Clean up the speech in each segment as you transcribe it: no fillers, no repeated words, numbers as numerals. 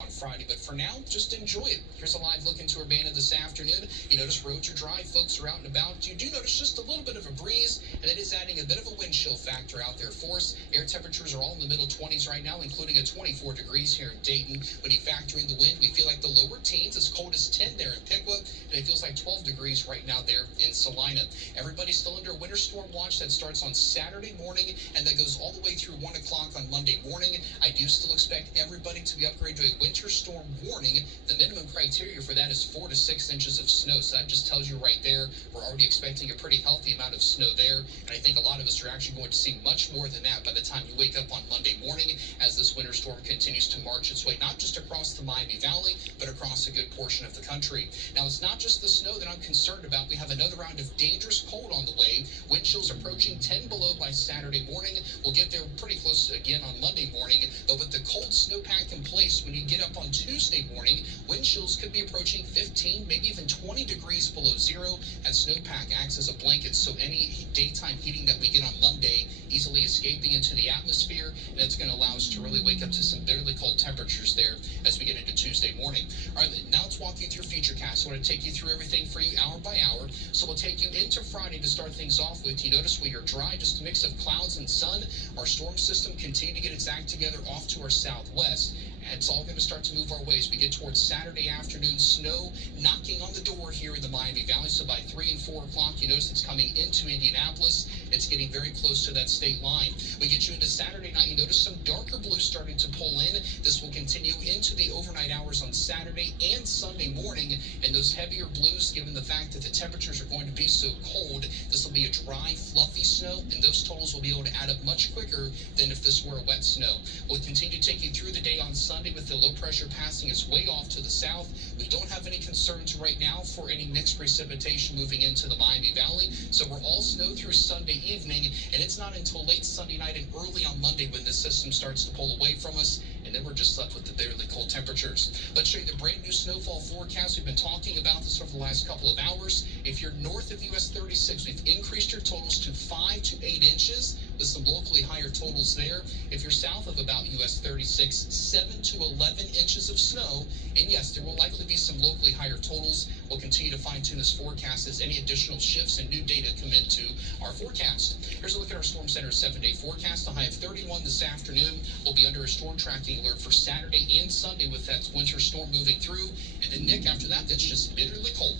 on Friday, but for now, just enjoy it. Here's a live look into Urbana this afternoon. You notice roads are dry, folks are out and about. You do notice just a little bit of a breeze, and it is adding a bit of a wind chill factor out there for us. Air temperatures are all in the middle 20s right now, including a 24 degrees here in Dayton. When you factor in the wind, we feel like the lower teens, as cold as 10 there in Piqua, and it feels like 12 degrees right now there in Salina. Everybody's still under a winter storm watch that starts on Saturday morning, and that goes all the way through 1 o'clock on Monday morning. I do still expect everybody to be upgraded to a winter storm warning. The minimum criteria for that is 4 to 6 inches of snow. So that just tells you right there, we're already expecting a pretty healthy amount of snow there. And I think a lot of us are actually going to see much more than that by the time you wake up on Monday morning as this winter storm continues to march its way, not just across the Miami Valley, but across a good portion of the country. Now, it's not just the snow that I'm concerned about. We have another round of dangerous cold on the way. Wind chills approaching 10 below by Saturday morning. We'll get there pretty close again on Monday morning. But with the cold snowpack in place, when you get up on Tuesday morning, wind chills could be approaching 15, maybe even 20 degrees below zero. That snowpack acts as a blanket, so any daytime heating that we get on Monday easily escaping into the atmosphere, and it's going to allow us to really wake up to some bitterly cold temperatures there as we get into Tuesday morning. All right, now let's walk you through FeatureCast. I want to take you through everything for you hour by hour. So we'll take you into Friday to start things off with. You notice we are dry, just a mix of clouds and sun. Our storm system continue to get its act together off to our southwest. And it's all going to start to move our way as we get towards Saturday afternoon. Snow knocking on the door here in the Miami Valley. So by 3 and 4 o'clock, you notice it's coming into Indianapolis. It's getting very close to that state line. We get you into Saturday night. You notice some darker blue starting to pull in. This will continue into the overnight hours on Saturday and Sunday morning. And those heavier blues, given the fact that the temperatures are going to be so cold, this will be a dry, fluffy snow, and those totals will be able to add up much quicker than if this were a wet snow. We'll continue to take you through the day on Sunday with the low pressure passing its way off to the south. We don't have any concerns right now for any mixed precipitation moving into the Miami Valley. So we're all snow through Sunday evening, and it's not until late Sunday night and early on Monday when this system starts to pull away from us, and then we're just left with the bitterly cold temperatures. Let's show you the brand new snowfall forecast. We've been talking about this over the last couple of hours. If you're north of US 36, we've increased your totals to 5 to 8 inches with some locally higher totals there. If you're south of about US 36, 7 to 11 inches of snow. And yes, there will likely be some locally higher totals. We'll continue to fine tune this forecast as any additional shifts and new data come into our forecast. Here's a look at our Storm Center 7-day forecast. A high of 31 this afternoon. We'll be under a storm tracking alert for Saturday and Sunday with that winter storm moving through. And then, Nick, after that, it's just bitterly cold.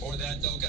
For that, though,